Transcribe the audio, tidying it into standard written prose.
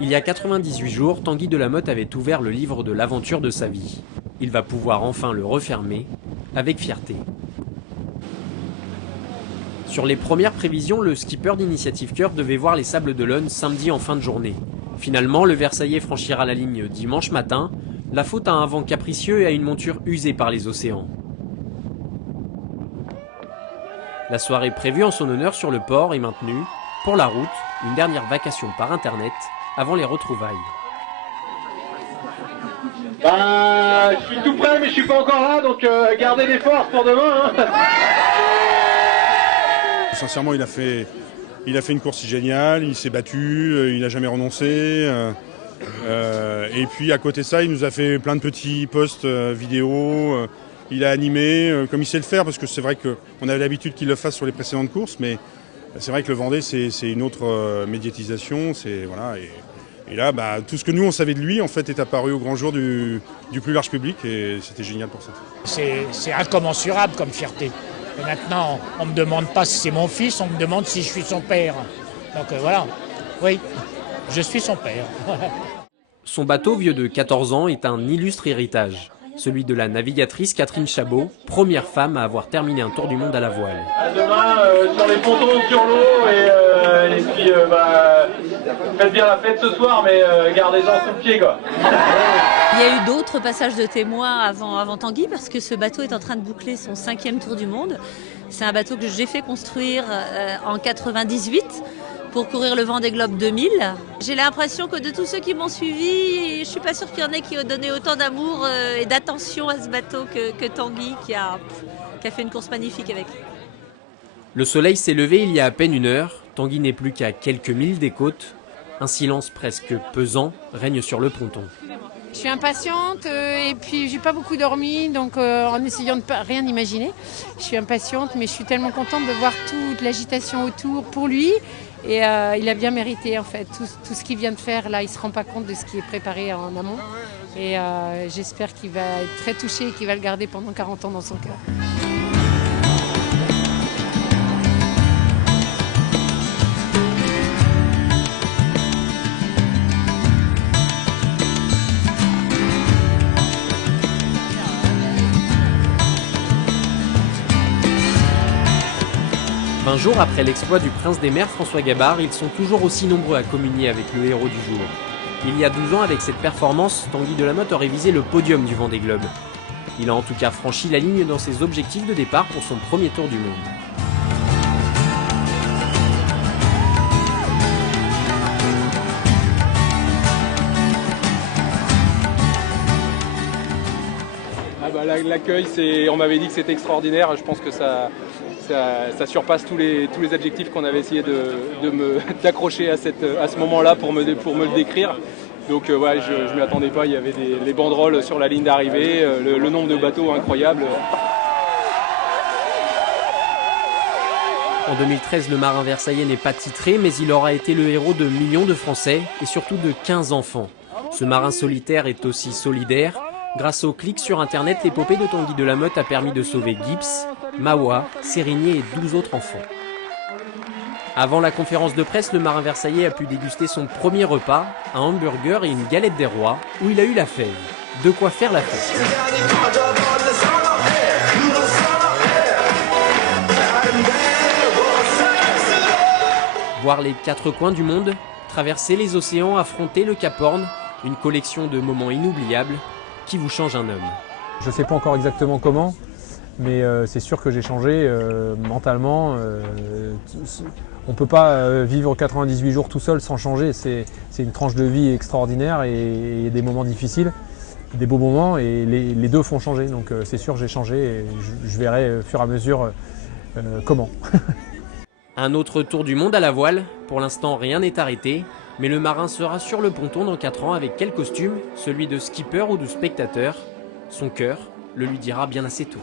Il y a 98 jours, Tanguy Delamotte avait ouvert le livre de l'aventure de sa vie. Il va pouvoir enfin le refermer avec fierté. Sur les premières prévisions, le skipper d'Initiative Cœur devait voir les Sables d'Olonne samedi en fin de journée. Finalement, le Versaillais franchira la ligne dimanche matin, la faute à un vent capricieux et à une monture usée par les océans. La soirée prévue en son honneur sur le port est maintenue. Pour la route, une dernière vacation par internet avant les retrouvailles. Je suis tout prêt mais je suis pas encore là, donc gardez les forces pour demain. Hein. Sincèrement, il a fait une course géniale, il s'est battu, il n'a jamais renoncé. Et puis à côté de ça, il nous a fait plein de petits posts vidéo. Il a animé comme il sait le faire, parce que c'est vrai qu'on avait l'habitude qu'il le fasse sur les précédentes courses, mais c'est vrai que le Vendée, c'est une autre médiatisation. Voilà, et là, tout ce que nous on savait de lui, en fait, est apparu au grand jour du plus large public, et c'était génial pour ça. C'est incommensurable comme fierté. Et maintenant, on ne me demande pas si c'est mon fils, on me demande si je suis son père. Donc voilà, oui, je suis son père. Son bateau, vieux de 14 ans, est un illustre héritage. Celui de la navigatrice Catherine Chabot, première femme à avoir terminé un tour du monde à la voile. À demain sur les pontons sur l'eau et puis faites bien la fête ce soir, mais gardez-en sous le pied quoi. Il y a eu d'autres passages de témoins avant Tanguy, parce que ce bateau est en train de boucler son 5e tour du monde. C'est un bateau que j'ai fait construire en 98 pour courir le Vendée Globe 2000. J'ai l'impression que de tous ceux qui m'ont suivi, je ne suis pas sûre qu'il y en ait qui ont donné autant d'amour et d'attention à ce bateau que Tanguy, qui a fait une course magnifique avec. Le soleil s'est levé il y a à peine une heure. Tanguy n'est plus qu'à quelques milles des côtes. Un silence presque pesant règne sur le ponton. Je suis impatiente et puis j'ai pas beaucoup dormi, donc en essayant de pas rien imaginer, je suis impatiente, mais je suis tellement contente de voir toute l'agitation autour pour lui, et il a bien mérité en fait tout ce qu'il vient de faire là. Il se rend pas compte de ce qui est préparé en amont, et j'espère qu'il va être très touché et qu'il va le garder pendant 40 ans dans son cœur. 20 jours après l'exploit du prince des mers François Gabard, ils sont toujours aussi nombreux à communier avec le héros du jour. Il y a 12 ans, avec cette performance, Tanguy Delamotte aurait visé le podium du Vendée Globe. Il a en tout cas franchi la ligne dans ses objectifs de départ pour son premier tour du monde. L'accueil, on m'avait dit que c'était extraordinaire. Je pense que ça surpasse tous les adjectifs qu'on avait essayé d'accrocher à ce moment-là pour me le décrire. Donc ouais, je ne m'y attendais pas. Il y avait les banderoles sur la ligne d'arrivée, le nombre de bateaux incroyable. En 2013, le marin versaillais n'est pas titré, mais il aura été le héros de millions de Français et surtout de 15 enfants. Ce marin solitaire est aussi solidaire. Grâce au clic sur internet, l'épopée de Tanguy Delamotte a permis de sauver Gibbs, Mawa, Sérigné et 12 autres enfants. Avant la conférence de presse, le marin versaillais a pu déguster son premier repas, un hamburger et une galette des rois, où il a eu la fève. De quoi faire la fête. Voir les 4 coins du monde, traverser les océans, affronter le Cap Horn, une collection de moments inoubliables qui vous change un homme. Je ne sais pas encore exactement comment, mais c'est sûr que j'ai changé mentalement. On ne peut pas vivre 98 jours tout seul sans changer. C'est une tranche de vie extraordinaire et des moments difficiles, des beaux moments, et les deux font changer. Donc c'est sûr que j'ai changé et je verrai au fur et à mesure comment. Un autre tour du monde à la voile. Pour l'instant, rien n'est arrêté. Mais le marin sera sur le ponton dans 4 ans avec quel costume? Celui de skipper ou de spectateur? Son cœur le lui dira bien assez tôt.